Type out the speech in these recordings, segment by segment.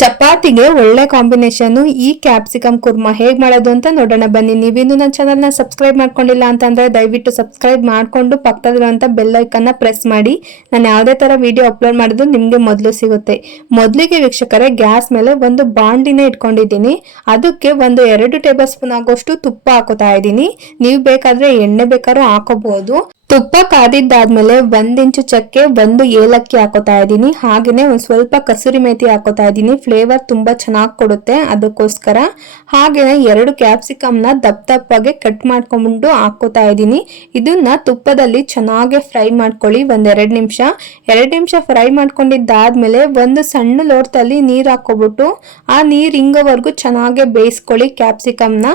ಚಪಾತಿಗೆ ಒಳ್ಳೆ ಕಾಂಬಿನೇಷನ್ ಈ ಕ್ಯಾಪ್ಸಿಕಮ್ ಕುರ್ಮಾ ಹೇಗ್ ಮಾಡೋದು ಅಂತ ನೋಡೋಣ. ಬನ್ನಿ, ನೀವಿನ್ನು ನನ್ನ ಚಾನಲ್ನ ಸಬ್ಸ್ಕ್ರೈಬ್ ಮಾಡ್ಕೊಂಡಿಲ್ಲ ಅಂತಂದ್ರೆ ದಯವಿಟ್ಟು ಸಬ್ಸ್ಕ್ರೈಬ್ ಮಾಡ್ಕೊಂಡು ಪಕ್ಕದಲ್ಲಿರುವಂಥ ಬೆಲ್ ಐಕನ್ನ ಪ್ರೆಸ್ ಮಾಡಿ. ನಾನು ಯಾವುದೇ ತರ ವಿಡಿಯೋ ಅಪ್ಲೋಡ್ ಮಾಡಿದ್ರು ನಿಮ್ಗೆ ಮೊದಲು ಸಿಗುತ್ತೆ. ಮೊದಲಿಗೆ ವೀಕ್ಷಕರೇ, ಗ್ಯಾಸ್ ಮೇಲೆ ಒಂದು ಬಾಂಡಿನ ಇಟ್ಕೊಂಡಿದ್ದೀನಿ. ಅದಕ್ಕೆ ಒಂದು ಎರಡು ಟೇಬಲ್ ಸ್ಪೂನ್ ಆಗೋಷ್ಟು ತುಪ್ಪ ಹಾಕೋತಾ ಇದ್ದೀನಿ. ನೀವು ಬೇಕಾದ್ರೆ ಎಣ್ಣೆ ಬೇಕಾದ್ರೂ ಹಾಕೋಬಹುದು ತುಪ್ಪ ಕಾದಿದ್ದಾದ್ಮೇಲೆ ಒಂದ್ ಇಂಚು ಚಕ್ಕೆ, ಒಂದು ಏಲಕ್ಕಿ ಹಾಕೋತಾ ಇದ್ದೀನಿ. ಹಾಗೇನೆ ಒಂದು ಸ್ವಲ್ಪ ಕಸೂರಿ ಮೇತಿ ಹಾಕೋತಾ ಇದ್ದೀನಿ. ಫ್ಲೇವರ್ ತುಂಬಾ ಚೆನ್ನಾಗಿ ಕೊಡುತ್ತೆ ಅದಕ್ಕೋಸ್ಕರ. ಹಾಗೇನೆ ಎರಡು ಕ್ಯಾಪ್ಸಿಕಮ್ನ ದಪ್ಪ ದಪ್ಪಾಗೆ ಕಟ್ ಮಾಡ್ಕೊಂಡ್ಬಿಟ್ಟು ಹಾಕೋತಾ ಇದ್ದೀನಿ. ಇದನ್ನ ತುಪ್ಪದಲ್ಲಿ ಚೆನ್ನಾಗಿ ಫ್ರೈ ಮಾಡ್ಕೊಳ್ಳಿ ಒಂದ್ ಎರಡ್ ನಿಮಿಷ. ಎರಡು ನಿಮಿಷ ಫ್ರೈ ಮಾಡ್ಕೊಂಡಿದ್ದಾದ್ಮೇಲೆ ಒಂದು ಸಣ್ಣ ಲೋಟದಲ್ಲಿ ನೀರು ಹಾಕೋಬಿಟ್ಟು ಆ ನೀರು ಹಿಂಗೋವರೆಗೂ ಚೆನ್ನಾಗಿ ಬೇಯಿಸ್ಕೊಳ್ಳಿ ಕ್ಯಾಪ್ಸಿಕಮ್ನ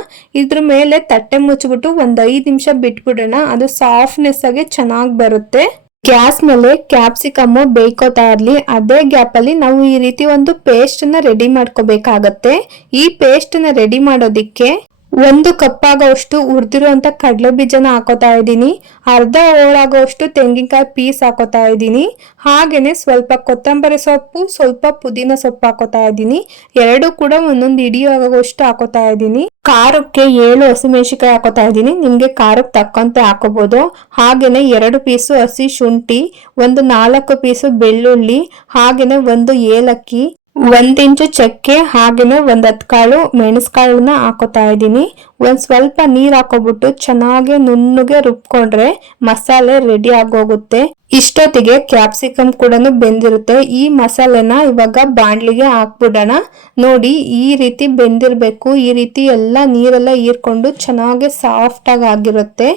ಇದ್ರ ಮೇಲೆ ತಟ್ಟೆ ಮುಚ್ಚಿಬಿಟ್ಟು ಒಂದು ಐದು ನಿಮಿಷ ಬಿಟ್ಬಿಡೋಣ. ಅದು ಸಾಫ್ಟ್ನೆಸ್ ಆಗಿ ಚೆನ್ನಾಗಿ ಬರುತ್ತೆ. ಗ್ಯಾಸ್ ಮೇಲೆ ಕ್ಯಾಪ್ಸಿಕಮ್ ಬೇಯ್ಕೋತಾ ಇರ್ಲಿ, ಅದೇ ಗ್ಯಾಪ್ ಅಲ್ಲಿ ನಾವು ಈ ರೀತಿ ಒಂದು ಪೇಸ್ಟ್ನ ರೆಡಿ ಮಾಡ್ಕೋಬೇಕಾಗತ್ತೆ. ಈ ಪೇಸ್ಟ್ನ ರೆಡಿ ಮಾಡೋದಿಕ್ಕೆ ಒಂದು ಕಪ್ ಆಗೋಷ್ಟು ಹುರಿದಿರುವಂತ ಕಡಲೆ ಬೀಜನ ಹಾಕೋತಾ ಇದ್ದೀನಿ. ಅರ್ಧ ಹೋಳಾಗೋಷ್ಟು ತೆಂಗಿನಕಾಯಿ ಪೀಸ್ ಹಾಕೋತಾ ಇದ್ದೀನಿ. ಹಾಗೇನೆ ಸ್ವಲ್ಪ ಕೊತ್ತಂಬರಿ ಸೊಪ್ಪು, ಸ್ವಲ್ಪ ಪುದೀನ ಸೊಪ್ಪು ಹಾಕೋತಾ ಇದ್ದೀನಿ. ಎರಡು ಕೂಡ ಒಂದೊಂದು ಇಡಿ ಆಗೋಷ್ಟು ಹಾಕೋತಾ ಇದ್ದೀನಿ. ಖಾರಕ್ಕೆ ಏಳು ಹಸಿಮೆಣಸಿಕಾಯಿ ಹಾಕೋತಾ ಇದ್ದೀನಿ. ನಿಮ್ಗೆ ಖಾರಕ್ಕೆ ತಕ್ಕಂತೆ ಹಾಕೋಬಹುದು ಹಾಗೇನೆ ಎರಡು ಪೀಸು ಹಸಿ ಶುಂಠಿ, ಒಂದು ನಾಲ್ಕು ಪೀಸು ಬೆಳ್ಳುಳ್ಳಿ, ಹಾಗೇನೆ ಒಂದು ಏಲಕ್ಕಿ ಒಂದ್ ಇಂಚು ಚಕ್ಕೆ, ಹಾಗೇನೆ ಒಂದ್ ಹತ್ತು ಕಾಳು ಮೆಣಸ್ಕಾಳನ್ನ ಹಾಕೋತಾ ಇದ್ದೀನಿ. ಒಂದ್ ಸ್ವಲ್ಪ ನೀರ್ ಹಾಕೋಬಿಟ್ಟು ಚೆನ್ನಾಗಿ ನುಣ್ಣಗೆ ರುಬ್ಕೊಂಡ್ರೆ ಮಸಾಲೆ ರೆಡಿ ಆಗೋಗುತ್ತೆ. ಇಷ್ಟೊತ್ತಿಗೆ ಕ್ಯಾಪ್ಸಿಕಮ್ ಕೂಡ ಬೆಂದಿರುತ್ತೆ. ಈ ಮಸಾಲೆನ ಇವಾಗ ಬಾಂಡ್ಲಿಗೆ ಹಾಕ್ಬಿಡೋಣ. ನೋಡಿ, ಈ ರೀತಿ ಬೆಂದಿರ್ಬೇಕು. ಈ ರೀತಿ ಎಲ್ಲ ನೀರೆಲ್ಲ ಹೀರ್ಕೊಂಡು ಚೆನ್ನಾಗಿ ಸಾಫ್ಟ್ ಆಗಿ ಆಗಿರುತ್ತೆ.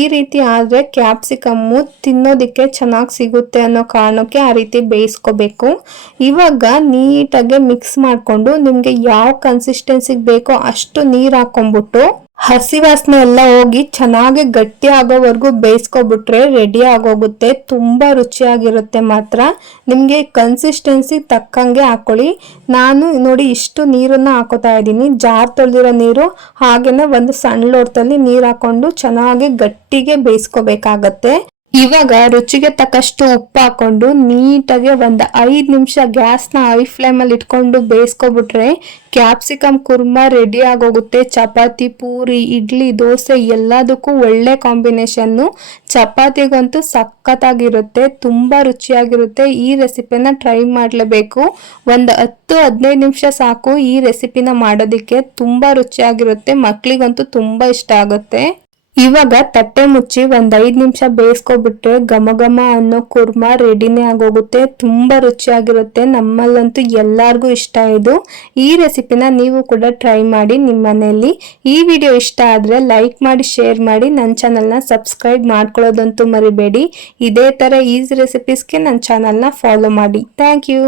ಈ ರೀತಿ ಆದ್ರೆ ಕ್ಯಾಪ್ಸಿಕಮ್ಮು ತಿನ್ನೋದಿಕ್ಕೆ ಚೆನ್ನಾಗಿ ಸಿಗುತ್ತೆ ಅನ್ನೋ ಕಾರಣಕ್ಕೆ ಆ ರೀತಿ ಬೇಯಿಸ್ಕೋಬೇಕು. ಇವಾಗ ನೀಟಾಗಿ ಮಿಕ್ಸ್ ಮಾಡಿಕೊಂಡು ನಿಮಗೆ ಯಾವ ಕನ್ಸಿಸ್ಟೆನ್ಸಿಗೆ ಬೇಕೋ ಅಷ್ಟು ನೀರು ಹಾಕೊಂಡ್ಬಿಟ್ಟು ಹಸಿ ವಾಸನೆ ಎಲ್ಲ ಹೋಗಿ ಚೆನ್ನಾಗಿ ಗಟ್ಟಿ ಆಗೋವರೆಗೂ ಬೇಯಿಸ್ಕೊಬಿಟ್ರೆ ರೆಡಿ ಆಗೋಗುತ್ತೆ, ತುಂಬ ರುಚಿಯಾಗಿರುತ್ತೆ ಮಾತ್ರ. ನಿಮಗೆ ಕನ್ಸಿಸ್ಟೆನ್ಸಿ ತಕ್ಕಂಗೆ ಹಾಕೊಳ್ಳಿ. ನಾನು ನೋಡಿ ಇಷ್ಟು ನೀರನ್ನು ಹಾಕೋತಾ ಇದ್ದೀನಿ. ಜಾರ್ ತೊಳೆದಿರೋ ನೀರು ಹಾಗೆಯೇ ಒಂದು ಸಣ್ಣ ಲೋಟದಲ್ಲಿ ನೀರು ಹಾಕ್ಕೊಂಡು ಚೆನ್ನಾಗಿ ಗಟ್ಟಿಗೆ ಬೇಯಿಸ್ಕೋಬೇಕಾಗತ್ತೆ. ಇವಾಗ ರುಚಿಗೆ ತಕ್ಕಷ್ಟು ಉಪ್ಪು ಹಾಕೊಂಡು ನೀಟಾಗಿ ಒಂದು ಐದು ನಿಮಿಷ ಗ್ಯಾಸ್ನ ಐ ಫ್ಲೇಮಲ್ಲಿ ಇಟ್ಕೊಂಡು ಬೇಯಿಸ್ಕೊಬಿಟ್ರೆ ಕ್ಯಾಪ್ಸಿಕಮ್ ಕುರ್ಮಾ ರೆಡಿ ಆಗೋಗುತ್ತೆ. ಚಪಾತಿ, ಪೂರಿ, ಇಡ್ಲಿ, ದೋಸೆ ಎಲ್ಲದಕ್ಕೂ ಒಳ್ಳೆ ಕಾಂಬಿನೇಷನ್ನು ಚಪಾತಿಗಂತೂ ಸಖತ್ತಾಗಿರುತ್ತೆ, ತುಂಬ ರುಚಿಯಾಗಿರುತ್ತೆ. ಈ ರೆಸಿಪಿನ ಟ್ರೈ ಮಾಡಲೇಬೇಕು. ಒಂದು ಹತ್ತು, ಹದಿನೈದು ನಿಮಿಷ ಸಾಕು ಈ ರೆಸಿಪಿನ ಮಾಡೋದಕ್ಕೆ. ತುಂಬ ರುಚಿಯಾಗಿರುತ್ತೆ ಮಕ್ಕಳಿಗಂತೂ ತುಂಬ ಇಷ್ಟ ಆಗುತ್ತೆ. ಇವಾಗ ತಟ್ಟೆ ಮುಚ್ಚಿ ಒಂದ್ ಐದ್ ನಿಮಿಷ ಬೇಯಿಸ್ಕೊಬಿಟ್ರೆ ಘಮ ಘಮ ಅನ್ನೋ ಕುರ್ಮಾ ರೆಡಿನೇ ಆಗೋಗುತ್ತೆ, ತುಂಬಾ ರುಚಿಯಾಗಿರುತ್ತೆ. ನಮ್ಮಲ್ಲಂತೂ ಎಲ್ಲಾರ್ಗೂ ಇಷ್ಟ ಇದು. ಈ ರೆಸಿಪಿನ ನೀವು ಕೂಡ ಟ್ರೈ ಮಾಡಿ ನಿಮ್ಮ ಮನೆಯಲ್ಲಿ ಈ ವಿಡಿಯೋ ಇಷ್ಟ ಆದ್ರೆ ಲೈಕ್ ಮಾಡಿ, ಶೇರ್ ಮಾಡಿ ನನ್ನ ಚಾನಲ್ನ ಸಬ್ಸ್ಕ್ರೈಬ್ ಮಾಡ್ಕೊಳ್ಳೋದಂತೂ ಮರಿಬೇಡಿ. ಇದೇ ತರ ಈಸಿ ರೆಸಿಪೀಸ್ಗೆ ನನ್ನ ಚಾನಲ್ನ ಫಾಲೋ ಮಾಡಿ. Thank you.